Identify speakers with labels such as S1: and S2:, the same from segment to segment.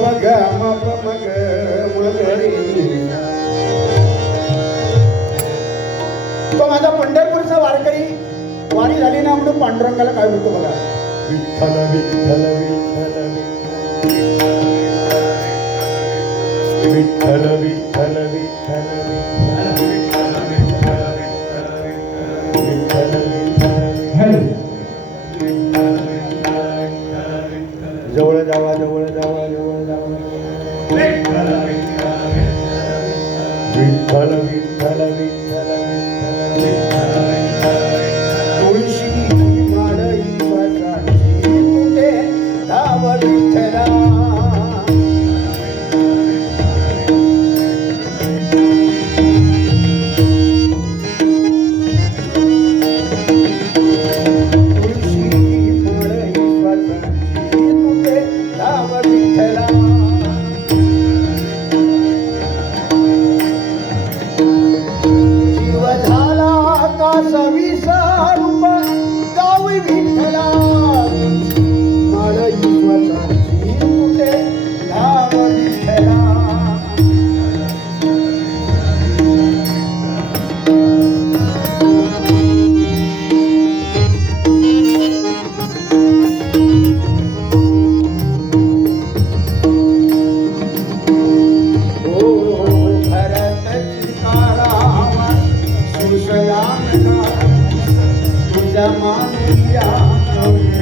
S1: प ग म प म ग म ग रे तो माझा पंढरपूरचा वारकरी वारी झाली ना म्हणून पांडुरंगाला काय म्हणतो बघा? विठ्ठल विठ्ठल विठ्ठल विठ्ठल विठ्ठल. विठ्ठल तुझ्या मानिया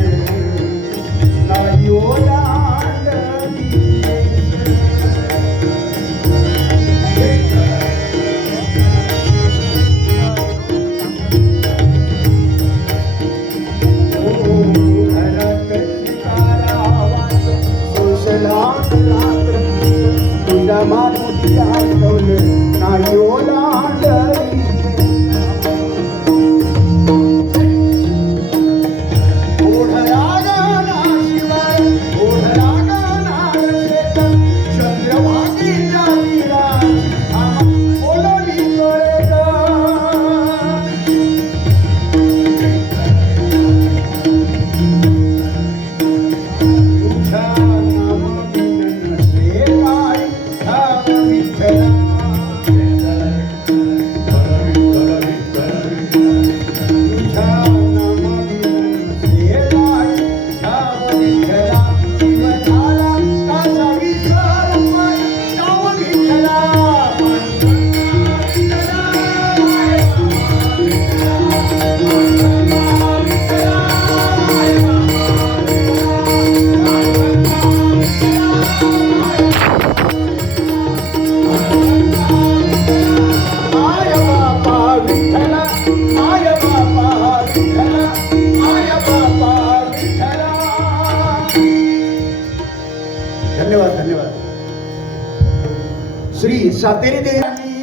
S1: श्री सातेरी देवी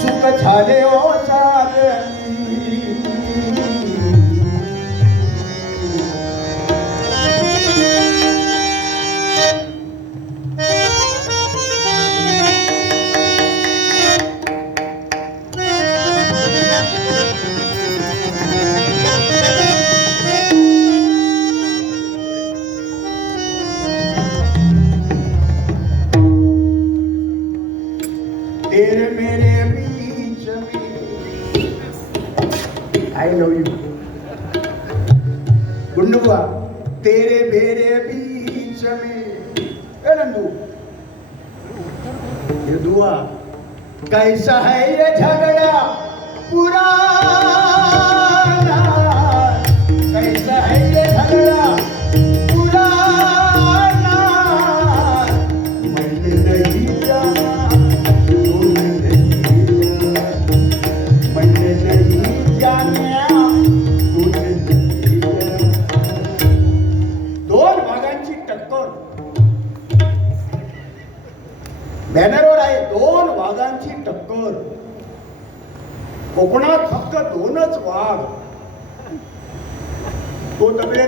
S1: सुख झाले ओ में आई लव यू गुंडुआ तेरे मेरे बीच में। ए नंदू। ये दुआ कैसा है ये झगड़ा? पूरा। दोनच वाघ. तो तबले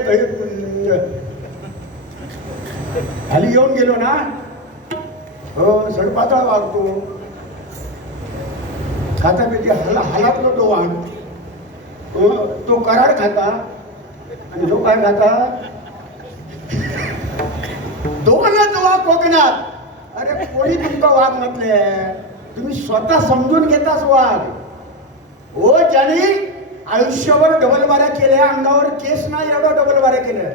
S1: खाली येऊन गेलो ना? हो सडपातळ वागतो खाता पिती हला हलातलो तो वाघ. तो तो कराड खाता. आणि जो काय खाता? एकच वाघ कोकणात. अरे कोणी तुमका वाघ म्हटले तुम्ही स्वतः समजून घेताच वाघ. ओ ज्याने आयुष्यभर डबल केल्या अंगावर केस नाही एवढं डबल केलं.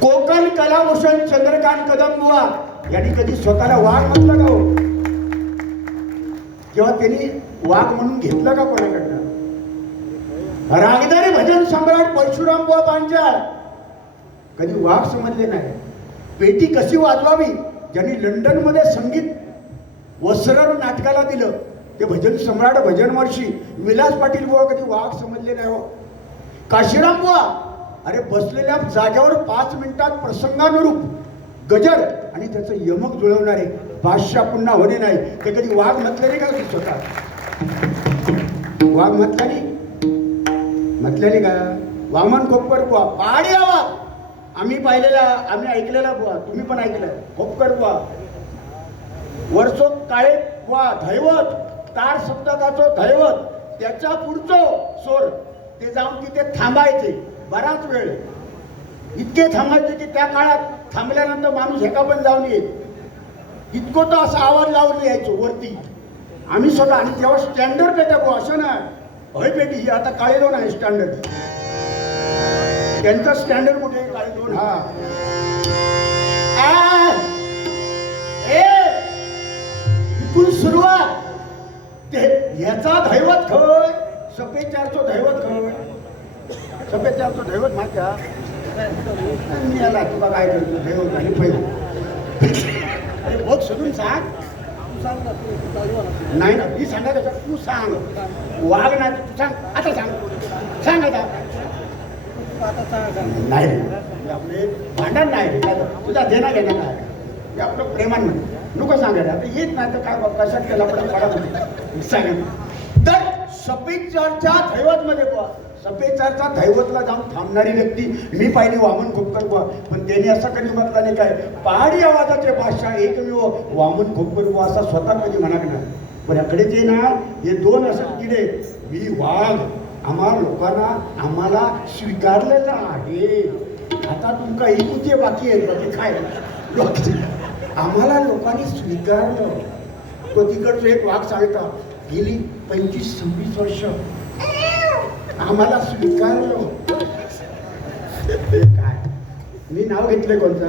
S1: कोकण कलाभूषण चंद्रकांत कदम बुवा यांनी कधी स्वतःला वाघ म्हटलं का हो? किंवा त्यांनी वाघ म्हणून घेतलं का कोणाकडनं? रागदारी भजन सम्राट परशुराम बुवा पांचाळ. कधी वाघ समजले नाही. पेटी कशी वाजवावी? ज्यांनी लंडनमध्ये संगीत वस्त्र नाटकाला दिलं. ते भजन सम्राट भजन वर्षी विलास पाटील बुवा कधी वाघ समजले नाही हो. काशीराम बुवा अरे बसलेल्या जागेवर पाच मिनिटात प्रसंगानुरूप गजर आणि त्याचं यमक जुळवणारे बादशाह पुन्हा होणे नाही. ते कधी वाघ म्हटले नाही का स्वतः? वाघ म्हटला नाही. का? वामन खोपकर बुवा पहाडी आवाज. आम्ही पाहिलेला आम्ही ऐकलेला बुवा तुम्ही पण ऐकलं. खोपकर बुवा. वरचो काळे बुवा धैवत तार सप्तकाचं दैवत त्याच्या पुढचं सोर ते जाऊन तिथे थांबायचे बराच वेळ. इतके थांबायचे की त्या काळात थांबल्यानंतर माणूस एका पण जाऊन येत इतकं तर असा आवाज लावून यायचो वरती. आम्ही स्वतः आणि तेव्हा स्टँडर्ड पेट्या बुवा असं ना हय पेटी ही आता काळे दोन आहे स्टँडर्ड त्यांचा स्टँडर्ड कुठे? काळे दोन हा. ए, इथून सुरुवात. ते ह्याचा दैवत खय? सफेद दैवत खय? सफेद दैवत माझ्या मी आला तुला काय करतो? दैवत आणि पैव अरे बघ शोधून सांग. नाही ना मी सांगा कसं तू सांग. वाघ नाही तू सांग. आता सांग. सांग आता. नाही. आपले भांडण नाही. तुझा देणं घेणं नाही. हे आपलं प्रेमान. म्हण नको सांगायला आता येत नाही तर काय कशात केला पडत पडा सांग तर सफेद चर्चा दैवत मध्ये बुवा. सफेद चर्चा दैवतला जाऊन थांबणारी व्यक्ती मी पाहिली वामन खोपकर बुवा. पण त्याने असं कधी म्हटलं नाही काय? पहाडी आवाजाचे भाषा एकमेव वामन खोपकर बुवा असा स्वतः कधी म्हणा नाही. पण याकडे जे ना हे दोन असं किडे मी वाघ आम्हा लोकांना आम्हाला स्वीकारलेलं आहे. आता तुमका एकूचे बाकी आहे बाकी काय? आम्हाला लोकांनी स्वीकारलं. तो तिकडचं एक वाघ सांगता गेली पंचवीस सव्वीस वर्ष. आम्हाला स्वीकारलं. काय? मी नाव घेतलं कोणतं?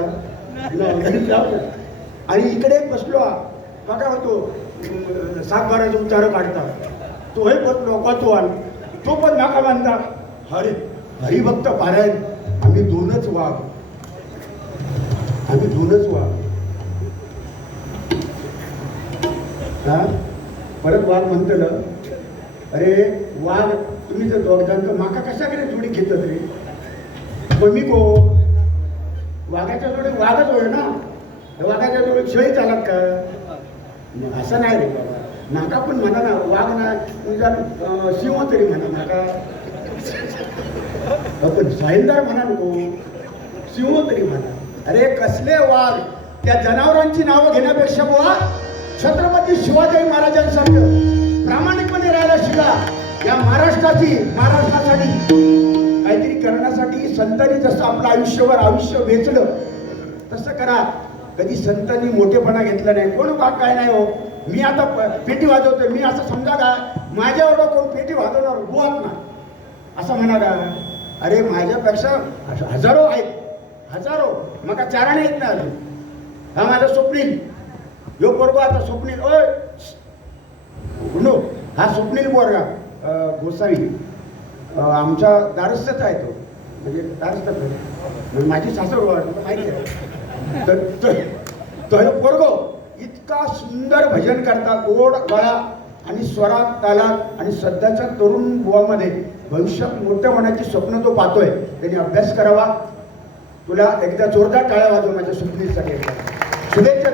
S1: आणि इकडे बसलो. बघा होतो? अं, सातबाराचे उच्चार काढता तो हे बसलो तो आण तो पण नाका बांधता हरी हरिभक्त पारायण. आम्ही दोनच वाघ. आम्ही दोनच वाघ. हा? परत वाघ म्हणतलं अरे वाघ तुम्ही जर दोघ तर माका कशाकडे जोडी घेतात रे? पण मी को. वाघाच्या जोडी वाघच होय ना? वाघाच्या जोडी शेळी चालत का? मग असं नाही रे बाबा. नाका पण म्हणा ना वाघ ना तुझ्या सिंह तरी म्हणा नाका पण साहिलदार म्हणा नको सिंह तरी म्हणा. अरे कसले वाघ? त्या जनावरांची नावं घेण्यापेक्षा बुवा छत्रपती शिवाजी महाराजांसारखं प्रामाणिकपणे राहायला शिका. या महाराष्ट्राची महाराष्ट्रासाठी काहीतरी करण्यासाठी संतांनी जसं आपलं आयुष्यभर आयुष्य वेचलं तसं करा. कधी संतांनी मोठेपणा घेतला नाही. कोण वाघ काय नाही हो. मी आता प- पेटी वाजवतोय. मी असं समजा का माझ्यावर कोण पेटी वाजवणार? बुवात ना. असं म्हणा का? अरे माझ्यापेक्षा हजारो आहेत. हजारो. मग चाराने येत ना अजून. हा माझा स्वप्नील. ह्यो पोरगो आता स्वप्नील ओय! गुंडो हा स्वप्नील पोरगा गोसावी. आमच्या दारस्थच आहे तो. म्हणजे दारस्थ म्हणजे माझी सासर माहिती आहे. तर तो- तो पोरगो इतका सुंदर भजन करता गोड गळा आणि स्वरात तालात आणि सध्याच्या तरुण बुवामध्ये भविष्यात मोठ्या होण्याची स्वप्न तो पाहतोय. त्यांनी अभ्यास करावा. तुला एकदा जोरदार टाळ्या वाजव माझ्या स्वप्नीसाठी एकदा. शुभेच्छा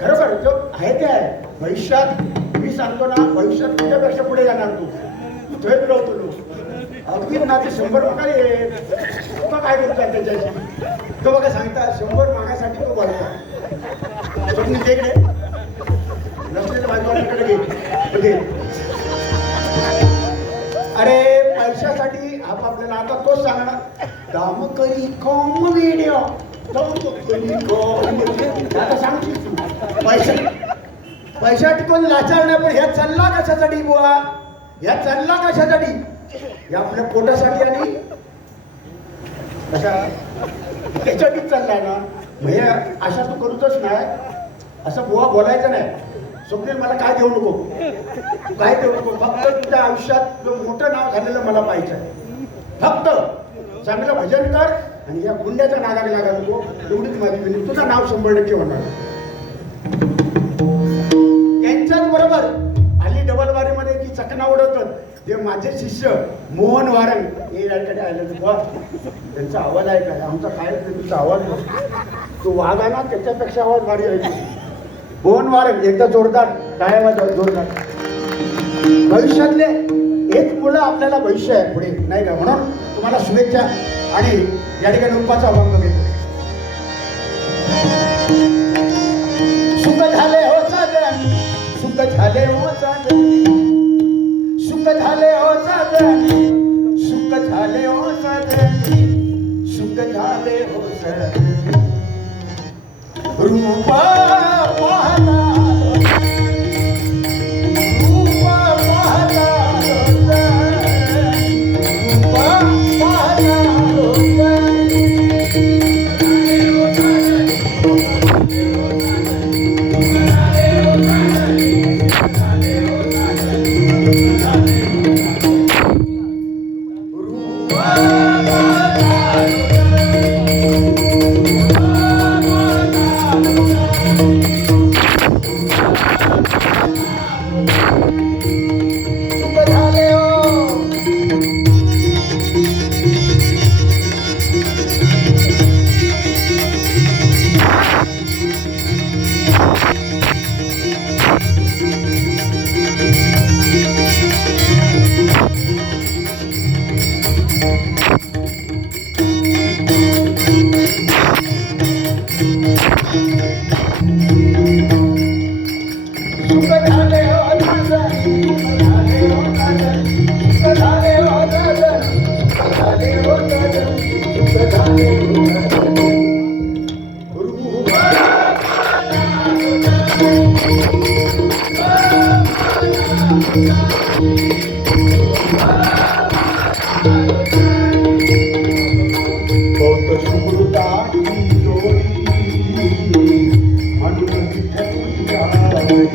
S1: खरोखर जो आहे ते आहे. भविष्यात मी सांगतो ना भविष्यात तुझ्यापेक्षा पुढे जाणार तू. तू मिळवतो लोक अगदी ना ते शंभर पगार तो काय करतो त्याच्याशी? तो बघा सांगता शंभर मागासाठी तो बोलतो स्वप्नील ते इकडे नसलेलं बाजूकडे घे. अरे पैशासाठी आप आपल्याला आता तोच सांगणार. काम करी कॉम व्हिडिओ पैसा पैसा टिकून लाचार नाही पण ह्या चालला कशासाठी बुवा? ह्या चालला कशासाठी? या आपल्या पोटासाठी आणि कशा? त्याच्यासाठीच चाललाय ना? म्हणजे अशा तू करूच नाही. असं बुवा बोलायचं नाही. स्वप्नील मला काय देऊ नको? काय देऊ नको? फक्त तुझ्या आयुष्यात मोठं नाव झालेलं मला पाहिजे. फक्त. चांगलं भजन कर. आणि या गुंड्याच्या नागाने लागा नको एवढीच माझी विनंती. तुझं नाव शंभर टक्के होणार. त्यांच्याच बरोबर हल्ली डबल बारीमध्ये की चकना उडवतात ते माझे शिष्य मोहन वारंग हे याकडे आले बुवा त्यांचा आवाज आहे काय आमचा काय तुमचा तुझा आवाज तो वाघ आहे ना त्याच्यापेक्षा आवाज भारी आहे. मोहन वारंग एकदा जोरदार टाळ्या वाजवा जोरदार. भविष्यातले हेच मुलं आपल्याला भविष्य आहे पुढे. नाही का? म्हणून तुम्हाला शुभेच्छा. आणि या ठिकाणी रूपाचा अभंग घेतो. सुख झाले हो साजन सुख झाले हो साजन सुख झाले हो साजन सुख झाले हो साजन सुख झाले हो साजन रूपा रूपा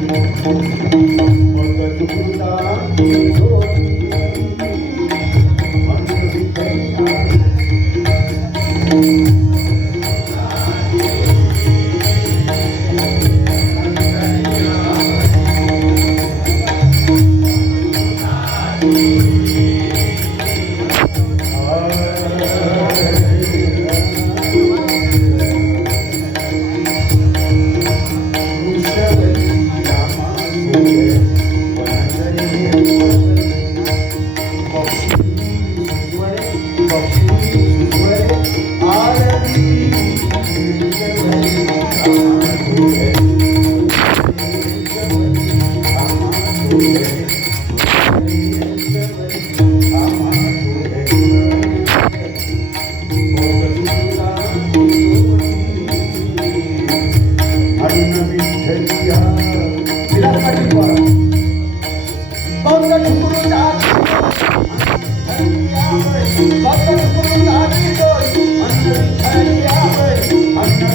S1: một cơn chúng ta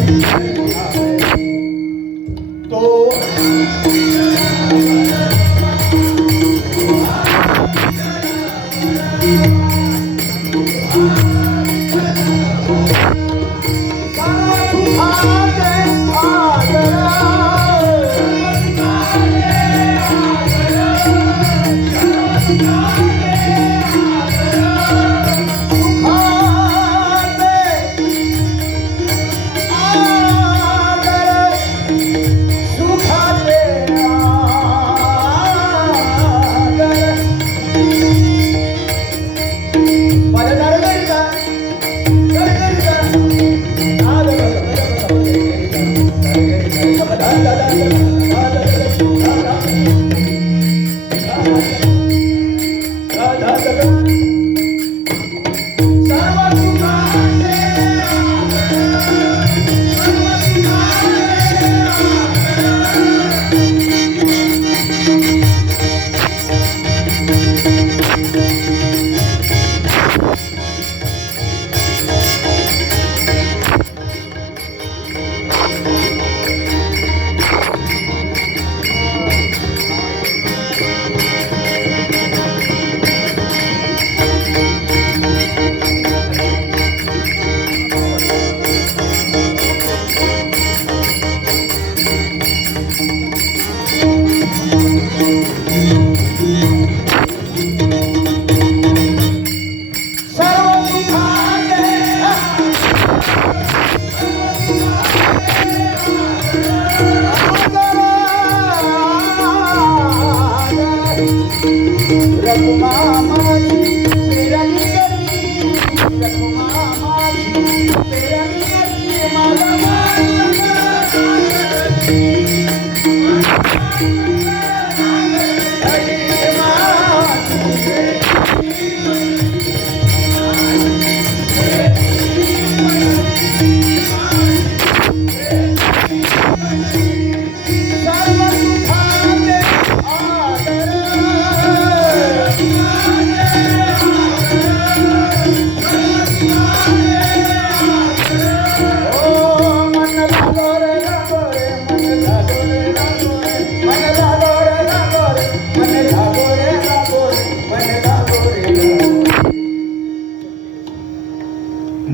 S1: Thank you.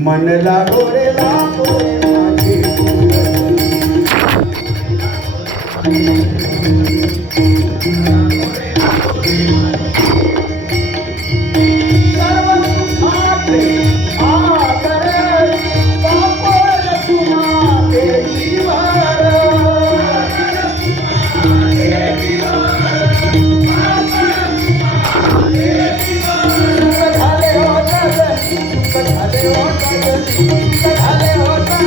S1: मनला लागो रे लागो माझी I'm